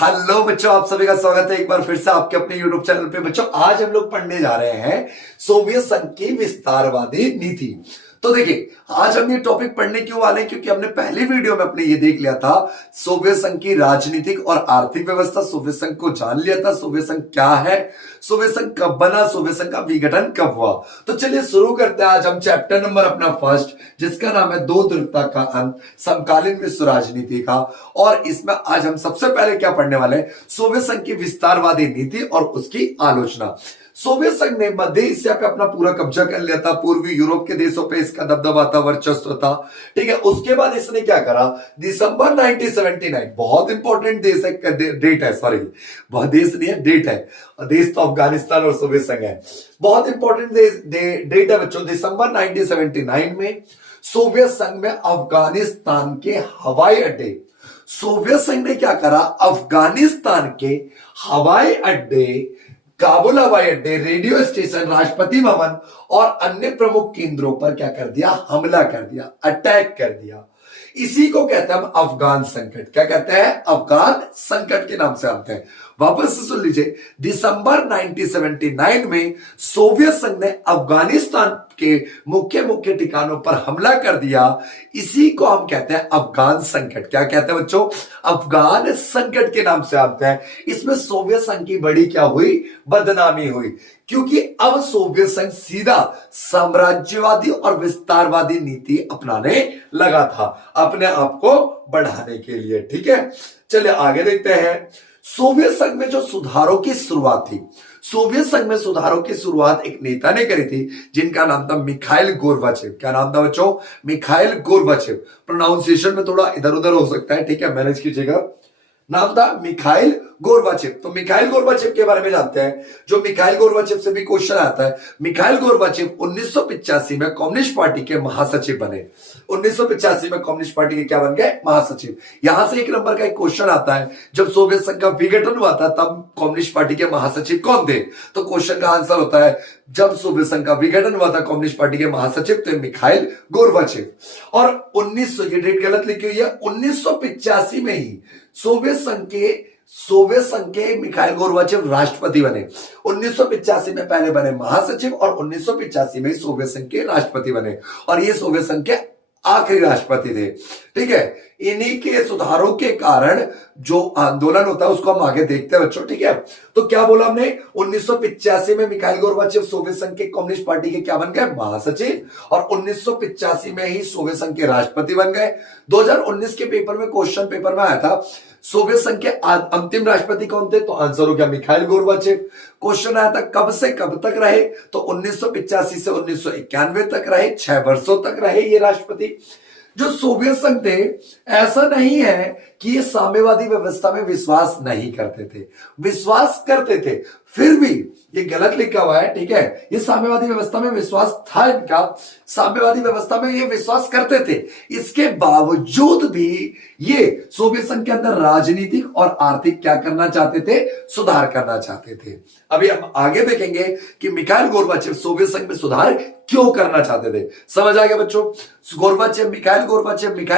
Hello बच्चों, आप सभी का स्वागत है एक बार फिर से आपके अपने यूट्यूब चैनल पे। बच्चों, आज हम लोग पढ़ने जा रहे हैं सोवियत संघ की विस्तारवादी नीति। तो देखिए, आज हम ये टॉपिक पढ़ने क्यों वाले हैं, क्योंकि हमने पहली वीडियो में अपने ये देख लिया था सोवियत संघ की राजनीतिक और आर्थिक व्यवस्था। सोवियत संघ को जान लिया था, सोवियत संघ क्या है, सोवियत संघ कब बना, सोवियत संघ का विघटन कब हुआ। तो चलिए शुरू करते हैं आज हम चैप्टर नंबर अपना फर्स्ट, जिसका नाम है दो ध्रुवता का अंत, समकालीन विश्व राजनीति का। और इसमें आज हम सबसे पहले क्या पढ़ने वाले हैं, सोवियत संघ की विस्तारवादी नीति और उसकी आलोचना। सोवियत संघ ने मध्य एशिया पे अपना पूरा कब्जा कर लिया था, पूर्वी यूरोप के देशों पे इसका दबदबा था, वर्चस्व था। ठीक है, उसके बाद इसने क्या करा, दिसंबर 1979, बहुत इंपॉर्टेंट देश है, डेट है, सॉरी बहुत देश नहीं है, डेट है। देश तो अफगानिस्तान और सोवियत संघ है। बहुत इंपॉर्टेंट डेट है बच्चों, दिसंबर 1979 में सोवियत संघ में अफगानिस्तान के हवाई अड्डे, सोवियत संघ ने क्या करा, अफगानिस्तान के हवाई अड्डे, काबुल हवाई अड्डे, रेडियो स्टेशन, राष्ट्रपति भवन और अन्य प्रमुख केंद्रों पर क्या कर दिया, हमला कर दिया, अटैक कर दिया। इसी को कहते हैं हम अफगान संकट। क्या कहते हैं, अफगान संकट के नाम से आते हैं। वापस से सुन लीजिए, दिसंबर 1979 में सोवियत संघ ने अफगानिस्तान के मुख्य मुख्य ठिकानों पर हमला कर दिया। इसी को हम कहते हैं अफगान संकट। क्या कहते हैं बच्चों, अफगान संकट के नाम से आते हैं। इसमें सोवियत संघ की बड़ी क्या हुई, बदनामी हुई, क्योंकि अब सोवियत संघ सीधा साम्राज्यवादी और विस्तारवादी नीति अपनाने लगा था, अपने आप को बढ़ाने के लिए। ठीक है, चलिए आगे देखते हैं। सोवियत संघ में जो सुधारों की शुरुआत थी, सोवियत संघ में सुधारों की शुरुआत एक नेता ने करी थी, जिनका नाम था मिखाइल गोर्बाचेव। क्या नाम था बच्चों, मिखाइल गोर्बाचेव। प्रोनाउंसिएशन में थोड़ा इधर उधर हो सकता है, ठीक है, मैनेज कीजिएगा। नाम था मिखाइल गोर्बाचेव। तो मिखाइल गोर्बाचेव के बारे में जानते हैं, जो मिखाइल गोर्बाचेव से भी क्वेश्चन आता है। मिखाइल गोर्बाचेव 1985 में कम्युनिस्ट पार्टी के महासचिव बने। 1985 में कम्युनिस्ट पार्टी के क्या बन गए, महासचिव। यहां से एक नंबर का एक क्वेश्चन आता है, जब सोवियत संघ का विघटन हुआ था तब कम्युनिस्ट पार्टी के महासचिव कौन थे। तो क्वेश्चन का आंसर होता है, जब सोवियत संघ का विघटन हुआ था कम्युनिस्ट पार्टी के महासचिव थे मिखाइल गोर्बाचेव। और 1900, ये डेट गलत लिखी हुई है, 1985 में ही सोवियत संघ के मिखाइल गोर्बाचेव राष्ट्रपति बने। 1985 में पहले बने महासचिव और 1985 में सोवियत संघ के राष्ट्रपति बने, और ये सोवियत संघ के आखिरी राष्ट्रपति थे। ठीक है, इन्हीं के सुधारों के कारण जो आंदोलन होता है उसको हम आगे देखते हैं बच्चों। ठीक है, तो क्या बोला हमने, 1985 में मिखाइल गोर्बाचेव सोवियत संघ के कम्युनिस्ट पार्टी के क्या बन गए, महासचिव, और 1985 में ही सोवियत संघ के राष्ट्रपति बन गए। 2019 के पेपर में, क्वेश्चन पेपर में आया था, सोवियत संघ के अंतिम राष्ट्रपति कौन थे, तो आंसर हो गया मिखाइल गोर्बाचेव। क्वेश्चन आया था कब से कब तक रहे, तो 1985 से 1991 तक रहे, 6 वर्षों तक रहे ये राष्ट्रपति। जो सोवियत संघ थे, ऐसा नहीं है कि ये साम्यवादी व्यवस्था में विश्वास नहीं करते थे, विश्वास करते थे, फिर भी ये गलत लिखा हुआ है। ठीक है, ये साम्यवादी व्यवस्था में विश्वास था इनका, साम्यवादी व्यवस्था में ये विश्वास करते थे। इसके बावजूद भी ये सोवियत संघ के अंदर राजनीतिक और आर्थिक क्या करना चाहते थे, सुधार करना चाहते थे। अभी हम आगे देखेंगे कि मिखाइल गोर्बाचेव सोवियत संघ में सुधार क्यों करना चाहते थे। समझ आ गया बच्चों, मिखाइल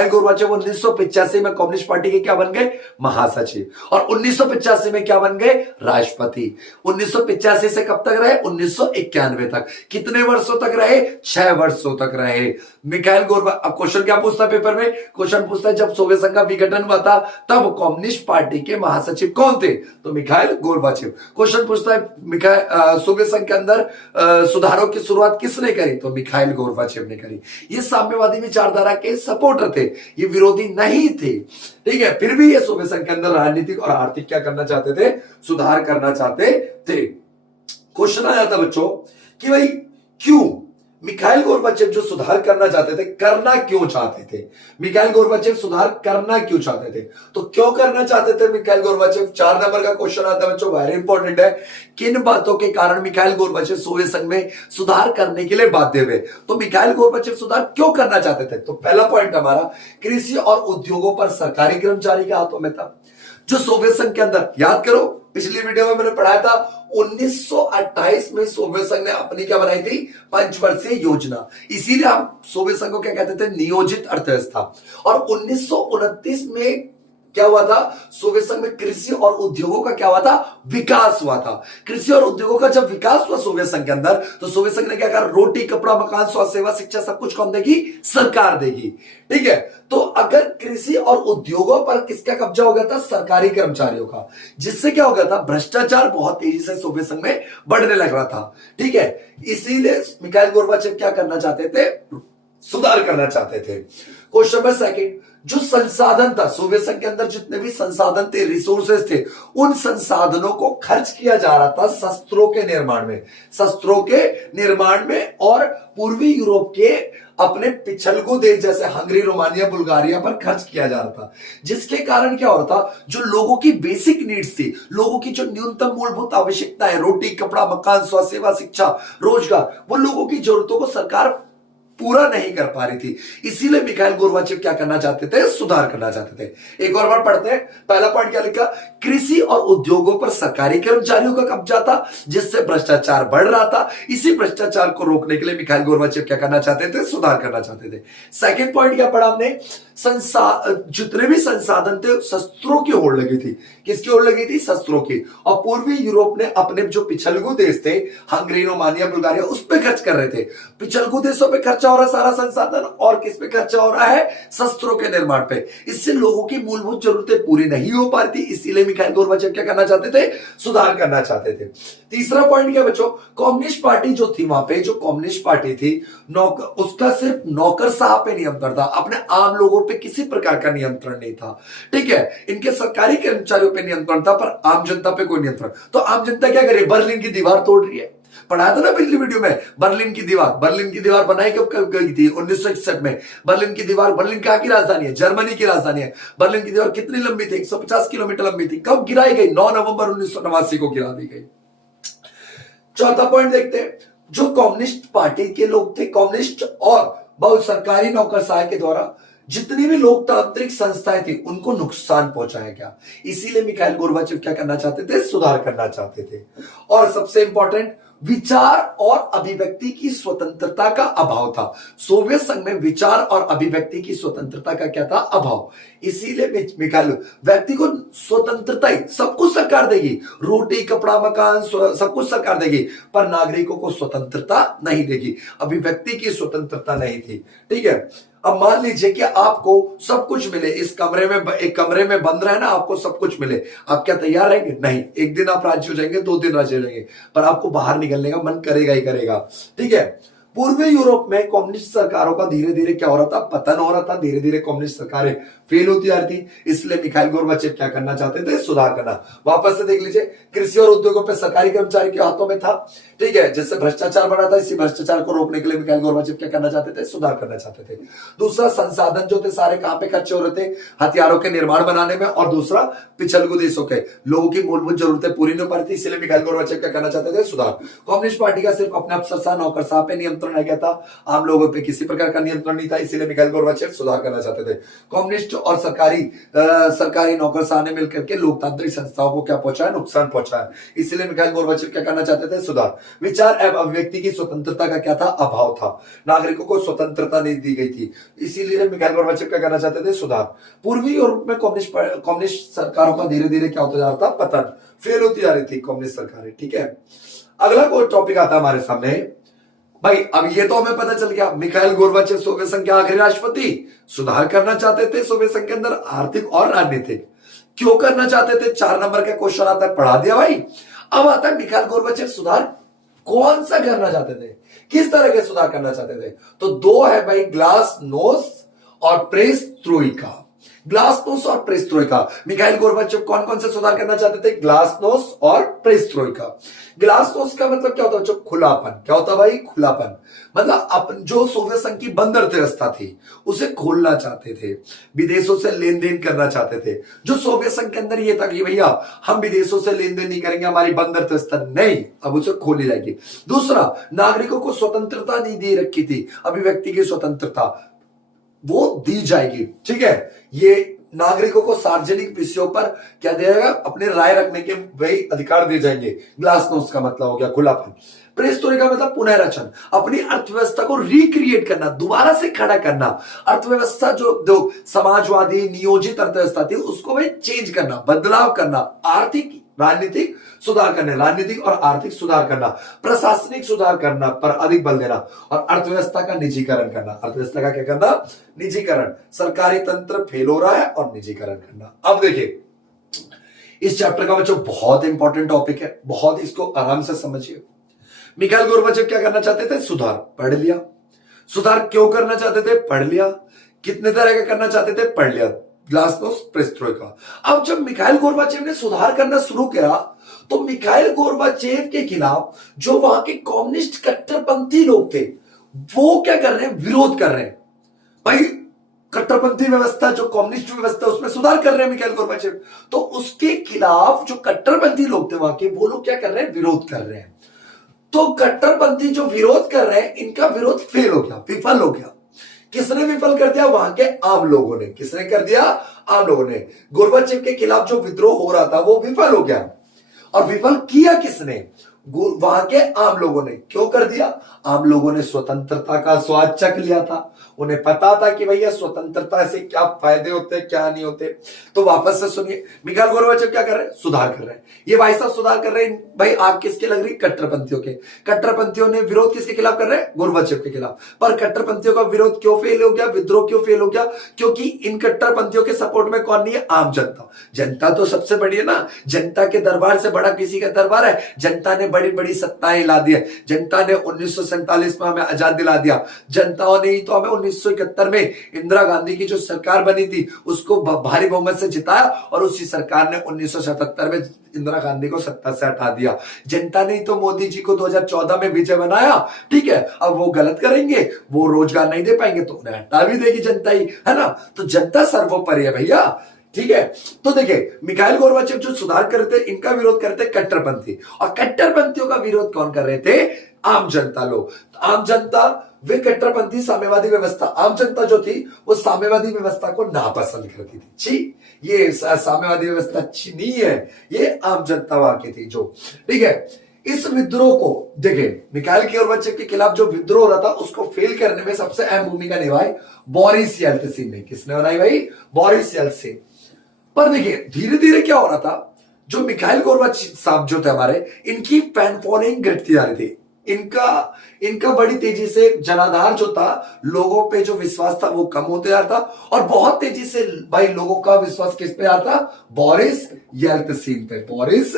गोर्बाचेव 1985 में कम्युनिस्ट पार्टी के क्या बन गए, महासचिव, और 1985 में क्या बन गए, राष्ट्रपति। 1985 से कब तक रहे, 1991 तक। कितने वर्षों तक रहे, 6 वर्षों तक रहे मिखाइल गोर्बाचेव। अब क्वेश्चन क्या पूछता है पेपर में, क्वेश्चन पूछता है जब सोवियत संघ का विघटन हुआ था तब कम्युनिस्ट पार्टी के महासचिव कौन थे, तो मिखाइल गोर्बाचेव। क्वेश्चन पूछता है सोवियत संघ के अंदर सुधारों की शुरुआत किसने करी, तो मिखाइल गोर्बाचेव ने करी। ये साम्यवादी विचारधारा के सपोर्टर थे, ये विरोधी नहीं थे। ठीक है, फिर भी ये सोवियत संघ के अंदर राजनीतिक और आर्थिक क्या करना चाहते थे, सुधार करना चाहते थे। क्वेश्चन आ जाता बच्चों कि भाई क्यों मिखाइल गोर्बाचेव जो सुधार करना चाहते थे, करना क्यों चाहते थे, मिखाइल गोर्बाचेव सुधार करना क्यों चाहते थे, तो क्यों करना चाहते थे मिखाइल गोर्बाचेव। 4 नंबर का क्वेश्चन आता है बच्चों, वेरी इंपॉर्टेंट है। किन बातों के कारण मिखाइल गोर्बाचेव सोवियत संघ में सुधार करने के लिए बाध्य हुए, तो मिखाइल गोर्बाचेव सुधार क्यों करना चाहते थे। तो पहला पॉइंट हमारा, कृषि और उद्योगों पर सरकारी कर्मचारी के हाथों में था। जो सोवियत संघ के अंदर, याद करो पिछली वीडियो में मैंने पढ़ाया था, 1928 में सोवियत संघ ने अपनी क्या बनाई थी, पंचवर्षीय योजना। इसीलिए हम सोवियत संघ को क्या कहते थे, नियोजित अर्थव्यवस्था। और 1929 में क्या हुआ था? सोवियत संघ में कृषि और उद्योगों का क्या हुआ था? विकास हुआ था। कृषि और उद्योगों का जब विकास हुआ सोवियत संघ के अंदर, तो सोवियत संघ ने क्या कहा? रोटी, कपड़ा, मकान, स्वास्थ्य सेवा, शिक्षा सब कुछ कौन देगी? सरकार देगी। ठीक है, तो अगर कृषि और उद्योगों पर किसका कब्जा हो गया था? सरकारी कर्मचारियों का, जिससे क्या हो गया था? भ्रष्टाचार बहुत तेजी से सोवियत संघ में बढ़ने लग रहा था। ठीक है, इसीलिए मिखाइल गोर्बाचेव क्या करना चाहते थे? सुधार करना चाहते थे। क्वेश्चन नंबर सेकंड, जो संसाधन था सोवियत संघ के अंदर, जितने भी संसाधन थे, रिसोर्सेस थे, उन संसाधनों को खर्च किया जा रहा था शस्त्रों के निर्माण में, शस्त्रों के निर्माण में, और पूर्वी यूरोप के अपने पिछलगू देश जैसे हंगरी, रोमानिया, बुल्गारिया पर खर्च किया जा रहा था। जिसके कारण क्या हो रहा था? जो लोगों की बेसिक नीड्स थी, लोगों की जो न्यूनतम मूलभूत आवश्यकताएं, रोटी, कपड़ा, मकान, स्वास्थ्य सेवा, शिक्षा, रोजगार, वो लोगों की जरूरतों को सरकार पूरा नहीं कर पा रही थी। इसीलिए मिखाइल गोर्बाचेव क्या करना चाहते थे? सुधार करना चाहते थे। एक और बार पढ़ते हैं। पहला पॉइंट क्या लिखा? कृषि और उद्योगों पर सरकारी कर्मचारियों का कब्जा था, जिससे भ्रष्टाचार बढ़ रहा था। इसी भ्रष्टाचार को रोकने के लिए मिखाइल गोर्बाचेव क्या करना चाहते थे? सुधार करना चाहते थे। सेकेंड पॉइंट क्या पढ़ा हमने? जितने भी संसाधन थे, शस्त्रों की होड़ लगी थी। किसकी होड़ लगी थी? शस्त्रों की। और पूर्वी यूरोप ने अपने जो पिछलगू देश थे, हंगरी, रोमानिया, बुल्गारिया, उस पर खर्च कर रहे थे। पिछलगू देशों पे खर्चा हो रहा है सारा संसाधन, और किस पे खर्चा हो रहा है? शस्त्रों के निर्माण पे। इससे लोगों की मूलभूत जरूरतें पूरी नहीं हो पा रही थी। इसीलिए मिखाइल गोर्बाचेव क्या करना चाहते थे? सुधार करना चाहते थे। तीसरा पॉइंट क्या बच्चों? कम्युनिस्ट पार्टी जो थी, वहां पे जो कम्युनिस्ट पार्टी थी, उसका सिर्फ नौकरशाह पे नियंत्रण था, अपने आम लोगों पे किसी प्रकार का नियंत्रण नहीं था। ठीक है, इनके सरकारी कर्मचारियों पे नियंत्रण था, पर आम जनता पे कोई नियंत्रण। तो आम जनता क्या करे? बर्लिन की दीवार तोड़ रही है। पढ़ाया था ना पिछली वीडियो में, बर्लिन की दीवार बनाई कब गई थी? 1961 में। बर्लिन की दीवार, बर्लिन कहां की राजधानी है? जर्मनी की राजधानी है। बर्लिन की दीवार कितनी लंबी थी? 150 किलोमीटर लंबी थी। कब गिराई गई? 9 नवंबर 1989 को गिरा दी गई। चौथा पॉइंट देखते हैं। जो कम्युनिस्ट पार्टी के लोग थे, कम्युनिस्ट और बहुत सरकारी नौकरशाही के द्वारा जितनी भी लोकतांत्रिक संस्थाएं थी, उनको नुकसान पहुंचाया गया। इसीलिए मिखाइल गोर्बाचेव क्या करना चाहते थे? सुधार करना चाहते थे। और सबसे इंपॉर्टेंट, विचार और अभिव्यक्ति की स्वतंत्रता का अभाव था। सोवियत संघ में विचार और अभिव्यक्ति की स्वतंत्रता का क्या था? अभाव। इसीलिए मिखाइल, व्यक्ति को स्वतंत्रता ही, सब कुछ सरकार देगी, रोटी, कपड़ा, मकान, सब कुछ सरकार देगी, पर नागरिकों को स्वतंत्रता नहीं देगी, अभिव्यक्ति की स्वतंत्रता नहीं थी। ठीक है, अब मान लीजिए कि आपको सब कुछ मिले, इस कमरे में, एक कमरे में बंद रहना, आपको सब कुछ मिले, आप क्या तैयार रहेंगे? नहीं। एक दिन आप राज्य हो जाएंगे, 2 दिन राज्य हो जाएंगे, पर आपको बाहर निकलने का मन करेगा ही करेगा। ठीक है, पूर्वी यूरोप में कम्युनिस्ट सरकारों का धीरे धीरे क्या हो रहा था? पतन हो रहा था। धीरे धीरे कम्युनिस्ट सरकारें फेल होती जा रही थी। इसलिए मिखाइल गोर्बाचेव क्या करना चाहते थे? सुधार करना। वापस से देख लीजिए, कृषि और उद्योगों पर सरकारी कर्मचारी के हाथों में था। ठीक है, जिससे भ्रष्टाचार बढ़ा था। इसी भ्रष्टाचार को रोकने के लिए मिखाइल गोर्बाचेव क्या करना चाहते थे? सुधार करना चाहते थे। दूसरा, संसाधन जो थे सारे कहां पे खर्चे हो रहे थे? हथियारों के निर्माण बनाने में। और दूसरा, पिछलगू देशों के लोगों की मूलभूत जरूरतें पूरी नहीं हो पा रही थी। इसलिए मिखाइल गोर्बाचेव क्या करना चाहते थे? सुधार। कम्युनिस्ट पार्टी का सिर्फ अपने अफसरशाह, नौकरशाह पे नियंत्रण रह गया था, आम लोगों पे किसी प्रकार का नियंत्रण नहीं था। इसीलिए मिखाइल गोर्बाचेव सुधार करना चाहते थे। कम्युनिस्ट और सरकारी नौकरशाह ने मिलकर के लोकतांत्रिक संस्थाओं को क्या पहुंचाया? नुकसान पहुंचाया। इसलिए मिखाइल गोर्बाचेव क्या करना चाहते थे? सुधार। विचार एवं अभिव्यक्ति की स्वतंत्रता का क्या था? अभाव था। नागरिकों को स्वतंत्रता नहीं दी गई थी। इसीलिए मिखाइल गोर्बाचेव क्या करना चाहते थे? सुधार। पूर्वी यूरोप में कम्युनिस्ट सरकारों का धीरे धीरे क्या होता जा रहा था? पतन, फेल होती जा रही थी कम्युनिस्ट सरकारें। ठीक है, अगला कोई टॉपिक आता है हमारे सामने। भाई अब ये तो हमें पता चल गया, मिखाइल गोर्बाचेव सोवियत संघ के आखिरी राष्ट्रपति, सुधार करना चाहते थे सोवियत संघ के अंदर आर्थिक और राजनीतिक। क्यों करना चाहते थे? 4 नंबर का क्वेश्चन आता है, पढ़ा दिया भाई। अब आता है मिखाइल गोर्बाचेव सुधार कौन सा करना चाहते थे, किस तरह के सुधार करना चाहते थे? तो 2 है भाई, ग्लासनोस्ट और पेरेस्ट्रोइका। ग्लासनोस्ट और पेरेस्ट्रोइका। मिखाइल गोर्बाचेव कौन कौन से सुधार करना चाहते थे? ग्लासनोस्ट और पेरेस्ट्रोइका। ग्लासनोस्ट का मतलब क्या होता है? जो खुलापन। क्या होता भाई? खुलापन। मतलब अपन जो सोवियत संघ की बंद अर्थव्यवस्था थी, उसे खोलना चाहते थे, विदेशों से लेन देन करना चाहते थे। जो सोवियत संघ के अंदर ये था कि भैया हम विदेशों से लेन देन नहीं करेंगे, हमारी बंद अर्थव्यवस्था नहीं, अब उसे खोली जाएगी। दूसरा, नागरिकों को स्वतंत्रता नहीं दी रखी थी, अभिव्यक्ति की स्वतंत्रता वो दी जाएगी। ठीक है, ये नागरिकों को सार्वजनिक विषयों पर क्या दिया जाएगा, अपने राय रखने के वही अधिकार दिए जाएंगे। ग्लासनोस्ट का मतलब हो गया खुलापन। प्रेस्टोरी का मतलब पुनर्रचन, अपनी अर्थव्यवस्था को रिक्रिएट करना, दोबारा से खड़ा करना। अर्थव्यवस्था जो समाजवादी नियोजित अर्थव्यवस्था थी उसको भाई चेंज करना, बदलाव करना, आर्थिक राजनीतिक सुधार करने, राजनीतिक और आर्थिक सुधार करना, प्रशासनिक सुधार करना पर अधिक बल देना, और अर्थव्यवस्था का निजीकरण करना। अर्थव्यवस्था का क्या करना, निजीकरण। सरकारी तंत्र फेल हो रहा है और निजीकरण करना। अब देखिए इस चैप्टर का बच्चों बहुत इंपॉर्टेंट टॉपिक है, बहुत इसको आराम से समझिए। मिखाइल गोर्बाचेव क्या करना चाहते थे, सुधार, पढ़ लिया। सुधार क्यों करना चाहते थे, पढ़ लिया। कितने तरह का करना चाहते थे, पढ़ लिया। Glasnost, perestroika. अब जब मिखाइल गोर्बाचेव ने सुधार करना शुरू किया तो मिखाइल गोर्बाचेव के खिलाफ जो वहां के कम्युनिस्ट कट्टरपंथी लोग थे वो क्या कर रहे हैं, विरोध कर रहे हैं। भाई कट्टरपंथी व्यवस्था जो कम्युनिस्ट व्यवस्था उसमें सुधार कर रहे हैं मिखाइल गोर्बाचेव, तो उसके खिलाफ जो कट्टरपंथी लोग थे वहां के, वो लोग क्या कर रहे हैं, विरोध कर रहे हैं। तो कट्टरपंथी जो विरोध कर रहे हैं इनका विरोध फेल हो गया, विफल हो गया। किसने विफल कर दिया, वहां के आम लोगों ने। किसने कर दिया, आम लोगों ने। गोर्बाचेव के खिलाफ जो विद्रोह हो रहा था वो विफल हो गया। और विफल किया किसने, वहां के आम लोगों ने। क्यों कर दिया, आम लोगों ने स्वतंत्रता का स्वाद चख लिया था। उन्हें पता था कि भैया स्वतंत्रता से क्या फायदे होते हैं क्या नहीं होते। तो वापस से सुनिए, मिखाइल गोर्बाचेव क्या कर रहे हैं, सुधार कर रहे हैं। ये भाई साहब सुधार कर रहे हैं, भाई आग किसके लग रही, कट्टरपंथियों के। कट्टरपंथियों ने विरोध किसके खिलाफ कर रहे हैं, गोर्बाचेव के खिलाफ। पर कट्टरपंथियों का विरोध क्यों फेल हो गया, विद्रोह क्यों फेल हो गया, क्योंकि इन कट्टरपंथियों के सपोर्ट में कौन नहीं है, आम जनता। जनता तो सबसे बड़ी है ना, जनता के दरबार से बड़ा किसी का दरबार है। जनता ने बड़ी बड़ी सत्ताएं ला दी है। जनता ने 1947 में हमें आजाद दिला दिया। जनताओं ने ही तो हमें 1971 में इंदिरा गांधी की जो सरकार बनी थी उसको भारी बहुमत से जिताया, और उसी सरकार ने 1977 में इंदिरा गांधी को सत्ता से हटा दिया। जनता ने ही तो मोदी जी को 2014 में विजय बनाया। ठीक है, अब वो गलत करेंगे, वो रोजगार नहीं दे पाएंगे तो उन्हें हटा भी देगी जनता ही, है ना। तो जनता सर्वोपरि है भैया। ठीक है, तो देखिए मिखाइल गोर्बाचेव जो सुधार कर रहे थे इनका विरोध करते कट्टरपंथी, और कट्टरपंथियों का विरोध कौन कर रहे थे, आम जनता लोग। आम जनता, वे कट्टरपंथी साम्यवादी व्यवस्था, आम जनता जो थी वो साम्यवादी व्यवस्था को नापसंद करती थी। छी, ये साम्यवादी व्यवस्था अच्छी नहीं है, ये आम जनता वहां की थी जो। ठीक है, इस विद्रोह को देखिए, मिखाइल गोर्बाचेव के खिलाफ जो विद्रोह हो रहा था उसको फेल करने में सबसे अहम भूमिका निभाई बोरिस येल्त्सिन ने। किसने बनाई भाई, बोरिस येल्त्सिन। पर देखिए धीरे धीरे क्या हो रहा था, जो मिखाइल गोर्बाचेव साहब जो थे हमारे, इनकी फैन फॉलोइंग घटती जा रही थी। इनका बड़ी तेजी से जनाधार जो था, लोगों पे जो विश्वास था वो कम होते जा रहा था, और बहुत तेजी से भाई लोगों का विश्वास किस पे आता, बोरिस येल्त्सिन पे, बोरिस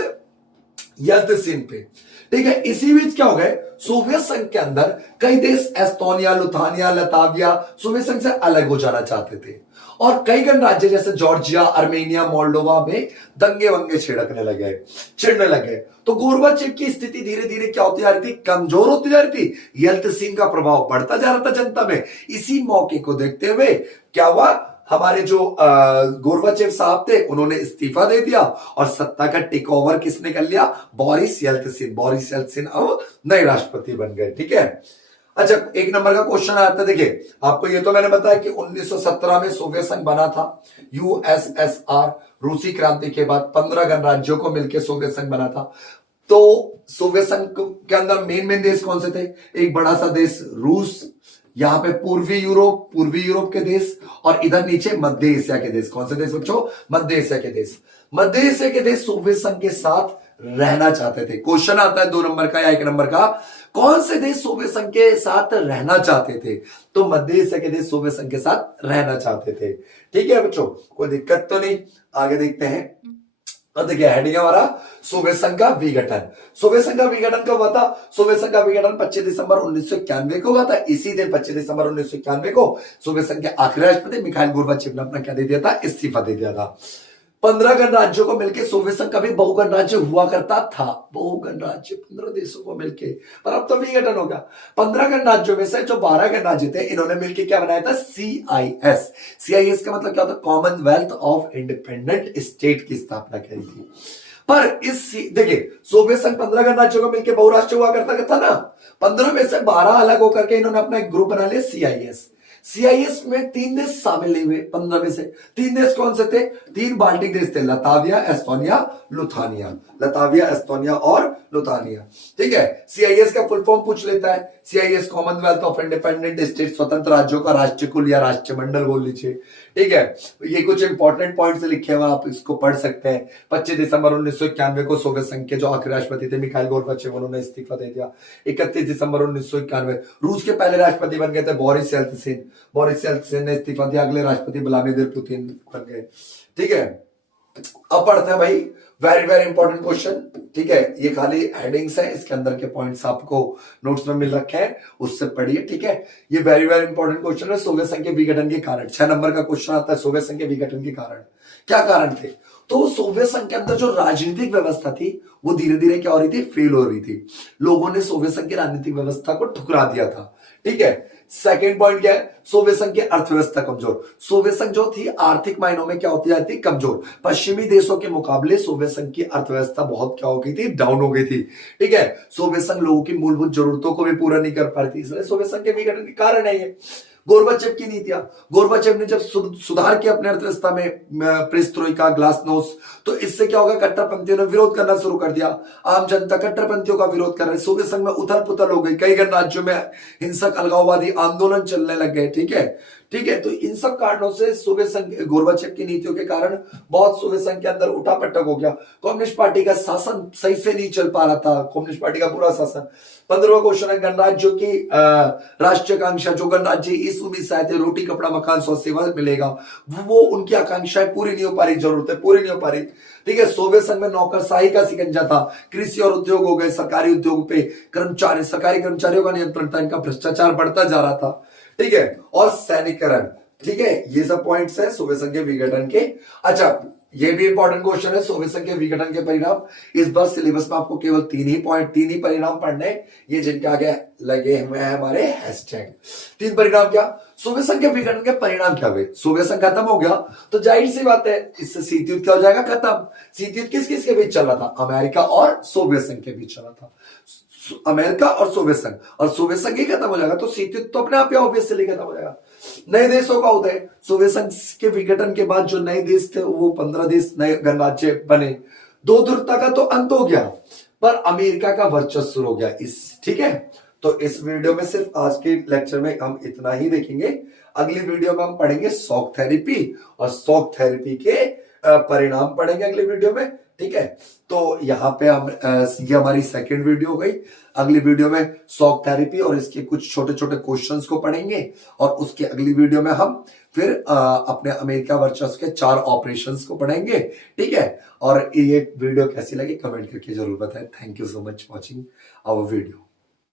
येल्त्सिन पे। ठीक है, इसी बीच क्या हो गए, सोवियत संघ के अंदर कई देश, एस्टोनिया, लुथानिया, लताविया, सोवियत संघ से अलग हो जाना चाहते थे, और कई गणराज्य जैसे जॉर्जिया, आर्मेनिया, मोल्डोवा में दंगे वंगे छिड़ने लगे। तो गोर्बाचेव की स्थिति धीरे धीरे क्या होती जा रही थी, कमजोर होती जा रही थी। येल्त्सिन का प्रभाव बढ़ता जा रहा था जनता में। इसी मौके को देखते हुए क्या हुआ, हमारे जो गोर्बाचेव साहब थे उन्होंने इस्तीफा दे दिया, और सत्ता का टेक ओवर किसने कर लिया, बोरिस येल्त्सिन। बोरिस येल्त्सिन अब नए राष्ट्रपति बन गए। ठीक है, अच्छा एक नंबर का क्वेश्चन आता है। देखिए आपको ये तो मैंने बताया कि 1917 में सोवियत संघ बना था, यूएसएसआर। रूसी क्रांति के बाद 15 गणराज्यों को मिलकर सोवियत संघ बना था। तो सोवियत संघ के अंदर मेन देश कौन से थे, एक बड़ा सा देश रूस, यहां पे पूर्वी यूरोप के देश, और इधर नीचे मध्य एशिया के देश। कौन से देश बच्चों, मध्य एशिया के देश। मध्य एशिया के देश सोवियत संघ के साथ रहना चाहते थे। क्वेश्चन आता है 2 नंबर का या 1 नंबर का, कौन से देश सोवियत संघ के साथ रहना चाहते थे, तो मध्य एशिया के देश सोवियत संघ के साथ रहना चाहते थे। ठीक है बच्चों, कोई दिक्कत तो नहीं, आगे देखते हैं। और देखिए हेडिंग हमारा सोवियत संघ का विघटन। सोवियत संघ का विघटन कब हुआ था, सोवियत संघ का विघटन 25 दिसंबर 1991 को हुआ था। इसी दिन 25 दिसंबर 1991 को सोवियत संघ के आखिरी राष्ट्रपति मिखाइल गोर्बाचेव ने अपना क्या दे दिया था, इस्तीफा दे दिया था। 15 गणराज्यों को मिलकर सोवियत संघ का भी बहुगणराज्य हुआ करता था, बहुगणराज्य 15 देशों को मिलकर, पर अब तो विघटन होगा। 15 गणराज्यों में से जो 12 गणराज्य थे इन्होंने मिलकर क्या बनाया था, CIS। CIS का मतलब क्या होता है, कॉमनवेल्थ ऑफ इंडिपेंडेंट स्टेट की स्थापना करी थी। पर इस देखिए सोवियत संघ 15 गणराज्यों को मिलकर बहुराष्ट्र हुआ करता था ना, 15 में से 12 अलग होकर के इन्होंने अपना एक ग्रुप बना लिया CIS। सीआईएस में 3 देश शामिल नहीं हुए 15 में से। 3 देश कौन से थे? 3 बाल्टिक देश थे, लताविया, एस्टोनिया, लुथानिया। लताविया, एस्टोनिया और लुथानिया। ठीक है, सीआईएस का फुल फॉर्म पूछ लेता है। CIS Commonwealth of independent state, स्वतंत्र राज्यों का राष्ट्रकुल या राष्ट्रमंडल बोल लीजिए। ठीक है, ये कुछ इंपॉर्टेंट पॉइंट्स लिखे हुए, आप इसको पढ़ सकते हैं। 25 दिसंबर 1991 को सोवियत संघ के जो आखिरी राष्ट्रपति थे मिखाइल गोर्बाचेव, उन्होंने इस्तीफा दे दिया। 31 दिसंबर 1991 रूस के पहले राष्ट्रपति बन गए थे बोरिस येल्त्सिन। बोरिस येल्त्सिन ने इस्तीफा दिया, अगले राष्ट्रपति व्लादिमीर पुतिन बन गए। ठीक है, अब पढ़ते हैं भाई, वेरी वेरी इंपॉर्टेंट क्वेश्चन। ठीक है, ये खाली हेडिंग्स है, इसके अंदर के पॉइंट्स आपको नोट्स में मिल रखे हैं, उससे पढ़िए। ठीक है, ये वेरी वेरी इंपॉर्टेंट क्वेश्चन है। सोवियत संघ के विघटन के कारण 6 नंबर का क्वेश्चन आता है। सोवियत संघ के विघटन के कारण क्या कारण थे? तो सोवियत संघ के अंदर जो राजनीतिक व्यवस्था थी वो धीरे धीरे क्या हो रही थी? फेल हो रही थी। लोगों ने सोवियत संघ की राजनीतिक व्यवस्था को ठुकरा दिया था। ठीक है, सेकेंड पॉइंट क्या है? सोवियत संघ की अर्थव्यवस्था कमजोर। सोवियत संघ जो थी आर्थिक मायनों में क्या होती जाती थी? कमजोर। पश्चिमी देशों के मुकाबले सोवियत संघ की अर्थव्यवस्था बहुत क्या हो गई थी? डाउन हो गई थी। ठीक है, सोवियत संघ लोगों की मूलभूत जरूरतों को भी पूरा नहीं कर पा रही थी, इसलिए सोवियत संघ के विघटन के कारण है ये। गोर्बाचेव की नीतियां, गोर्बाचेव ने जब सुधार किया अपने अर्थव्यवस्था में, पेरेस्ट्रोइका, ग्लासनोस्ट, तो इससे क्या होगा? कट्टरपंथियों ने विरोध करना शुरू कर दिया। आम जनता कट्टरपंथियों का विरोध कर रहे। सोवियत संघ में उथल पुथल हो गई, कई राज्यों में हिंसक अलगाववादी आंदोलन चलने लग गए। ठीक है, ठीक है, तो इन सब कारणों से सोवियत संघ, गोर्बाचेव की नीतियों के कारण बहुत सोवियत संघ के अंदर उठापटक हो गया। कम्युनिस्ट पार्टी का शासन सही से नहीं चल पा रहा था, कम्युनिस्ट पार्टी का पूरा शासन। 15वां क्वेश्चन है, गणराज्यों की राष्ट्रीय आकांक्षा, जो गणराज्य इस उम्मीद से आए थे रोटी कपड़ा मकान स्वास्थ्य सेवा मिलेगा, वो उनकी आकांक्षाएं पूरी नहीं हो पा रही, जरूरतें पूरी नहीं हो पा रही। ठीक है, सोवियत संघ में नौकरशाही का शिकंजा था, कृषि और उद्योग हो गए, सरकारी उद्योग पे कर्मचारी, सरकारी कर्मचारियों का नियंत्रण था, इनका भ्रष्टाचार बढ़ता जा रहा था। ठीक है, और सैनिकरण। ठीक है, ये सब पॉइंट्स है सोवियत संघ के विघटन के। अच्छा, ये भी इंपॉर्टेंट क्वेश्चन है, सोवियत संघ के विघटन के परिणाम। इस बार सिलेबस में आपको केवल 3 ही परिणाम पढ़ने, ये जिनके आगे लगे हुए हैं हमारे हैशटैग। 3 परिणाम क्या? सोवियत संघ के विघटन के परिणाम क्या हुए? सोवियत संघ खत्म हो गया तो जाहिर सी बात है इससे शीत युद्ध क्या हो जाएगा? खत्म। शीत युद्ध किस किस के बीच चल रहा था? अमेरिका और सोवियत संघ के बीच चल रहा था। अमेरिका और सोवियत संघ, और सोवियत संघ ही खत्म हो जाएगा तो शीत युद्ध तो अपने आप ही ऑब्वियसली खत्म हो जाएगा। नए देशों का उदय, सोवियत संघ के विघटन के बाद जो नए देश थे वो 15 देश नए गणराज्य बने। 2 ध्रुवता का तो अंत हो गया, पर अमेरिका का वर्चस्व शुरू हो गया इस। ठीक है, तो इस वीडियो में सिर्फ आज के लेक्चर में हम इतना ही देखेंगे। अगली वीडियो में हम पढ़ेंगे शॉक थेरेपी, और शॉक थेरेपी के परिणाम पढ़ेंगे अगली वीडियो में। ठीक है, तो यहाँ पे हम ये हमारी सेकंड वीडियो हो गई। अगली वीडियो में शॉक थेरेपी और इसके कुछ छोटे छोटे क्वेश्चंस को पढ़ेंगे, और उसके अगली वीडियो में हम फिर अपने अमेरिका वर्चस्व के 4 ऑपरेशंस को पढ़ेंगे। ठीक है, और ये वीडियो कैसी लगी कमेंट करके जरूर बताएं। Thank you so much watching our video.